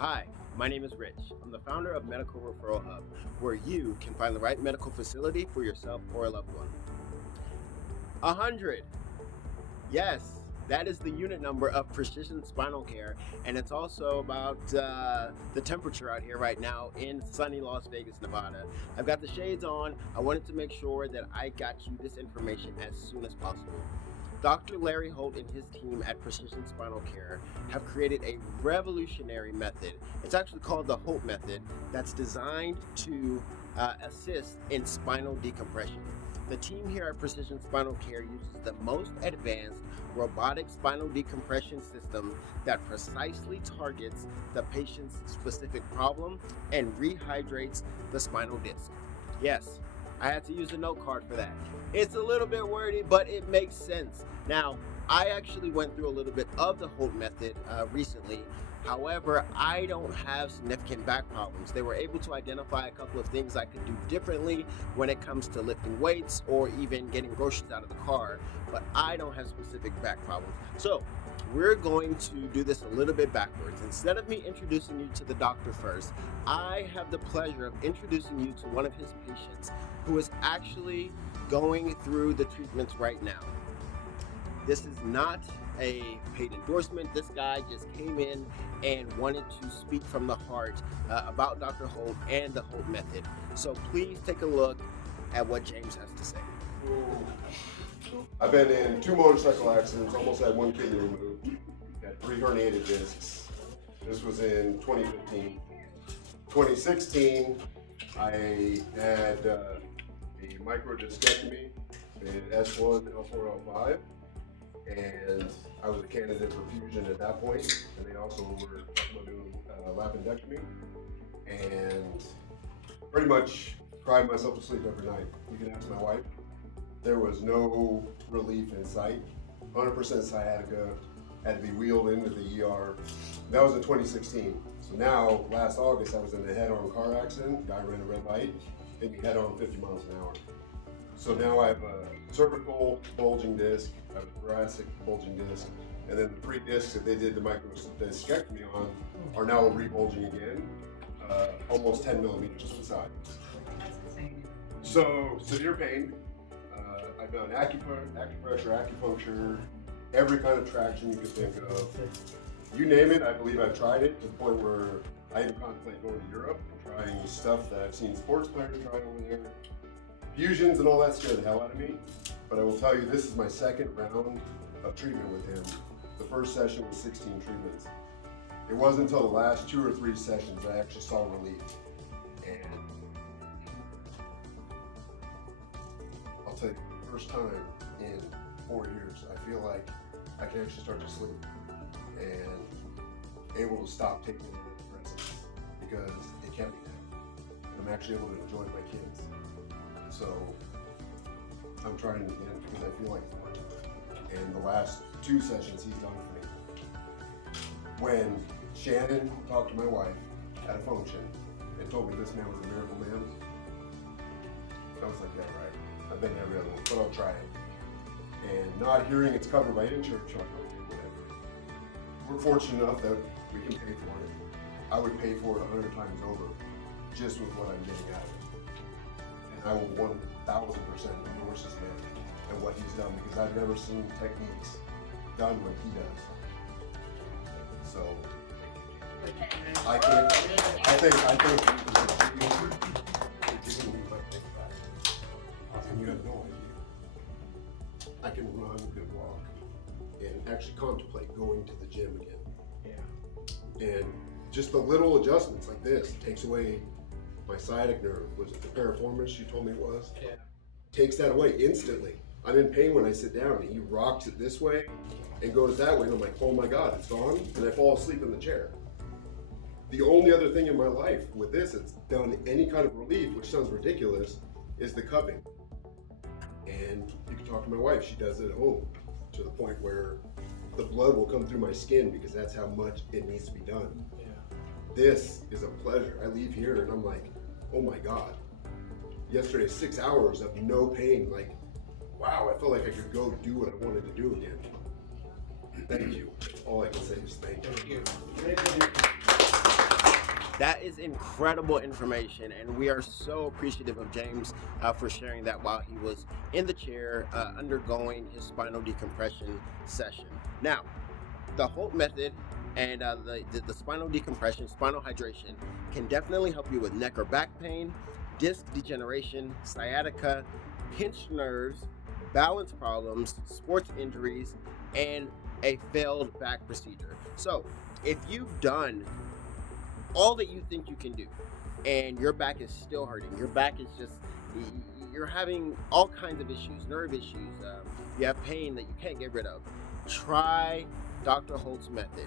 Hi, my name is Rich. I'm the founder of Medical Referral Hub, where you can find the right medical facility for yourself or a loved one. 100. Yes, that is the unit number of precision spinal care, and it's also about the temperature out here right now in sunny Las Vegas, Nevada. I've got the shades on. I wanted to make sure that I got you this information as soon as possible. Dr. Larry Holt and his team at Precision Spinal Care have created a revolutionary method. It's actually called the Holt Method, that's designed to assist in spinal decompression. The team here at Precision Spinal Care uses the most advanced robotic spinal decompression system that precisely targets the patient's specific problem and rehydrates the spinal disc. Yes, I had to use a note card for that. It's a little bit wordy, but it makes sense. Now, I actually went through a little bit of the Holt Method recently. However, I don't have significant back problems. They were able to identify a couple of things I could do differently when it comes to lifting weights or even getting groceries out of the car, but I don't have specific back problems. So, we're going to do this a little bit backwards. Instead of me introducing you to the doctor first, I have the pleasure of introducing you to one of his patients who is actually going through the treatments right now. This is not a paid endorsement. This guy just came in and wanted to speak from the heart about Dr. Holt and the Holt Method. So please take a look at what James has to say. I've been in 2 motorcycle accidents, almost had 1 kidney removed, had 3 herniated discs. This was in 2015. 2016, I had a microdiscectomy in S1, L4, L5, and I was a candidate for fusion at that point, and they also were talking about doing lapidectomy, and pretty much cried myself to sleep every night. You can ask my wife. There was no relief in sight. 100% sciatica, had to be wheeled into the ER. That was in 2016. So now, last August, I was in a head-on car accident. Guy ran a red light, hit me head-on 50 miles an hour. So now I have a cervical bulging disc, I have a thoracic bulging disc, and then the 3 discs that they did the microdiscectomy on are now re-bulging again, almost 10 millimeters to the side. That's insane. So, severe pain. I've done acupressure, acupuncture, every kind of traction you could think of. You name it, I believe I've tried it to the point where I even contemplate going to Europe and trying stuff that I've seen sports players try over there. Fusions and all that scared the hell out of me. But I will tell you, this is my 2nd round of treatment with him. The first session was 16 treatments. It wasn't until the last 2 or 3 sessions I actually saw relief. And I'll tell you, the first time in 4 years, I feel like I can actually start to sleep and able to stop taking antidepressants because it kept me down. I'm actually able to enjoy my kids. So I'm trying it again because I feel like it's working. And the last 2 sessions he's done for me. When Shannon talked to my wife at a function and told me this man was a miracle man, I was like, yeah, right. I've been to every other one, but I'll try it. And not hearing it's covered by insurance, like, okay, whatever. We're fortunate enough that we can pay for it. I would pay for it 100 times over just with what I'm getting out of it. And I will 1000% endorse this man and what he's done because I've never seen techniques done like he does. So I think and you have no idea. I can run a good walk and actually contemplate going to the gym again. Yeah. And just the little adjustments like this takes away my sciatic nerve. Was it the piriformis you told me it was? Yeah. Takes that away instantly. I'm in pain when I sit down and he rocks it this way and goes that way and I'm like, oh my God, it's gone. And I fall asleep in the chair. The only other thing in my life with this that's done any kind of relief, which sounds ridiculous, is the cupping. And you can talk to my wife, she does it at home to the point where the blood will come through my skin because that's how much it needs to be done. Yeah. This is a pleasure. I leave here and I'm like, oh my God. Yesterday, 6 hours of no pain. Like, wow, I felt like I could go do what I wanted to do again. Thank you. All I can say is thank you. Thank you. That is incredible information, and we are so appreciative of James for sharing that while he was in the chair undergoing his spinal decompression session. Now, the Holt Method and the spinal decompression, spinal hydration can definitely help you with neck or back pain, disc degeneration, sciatica, pinched nerves, balance problems, sports injuries, and a failed back procedure. So, if you've done all that you think you can do and your back is still hurting, your back is just, you're having all kinds of issues, nerve issues, you have pain that you can't get rid of, try Dr. Holt's method.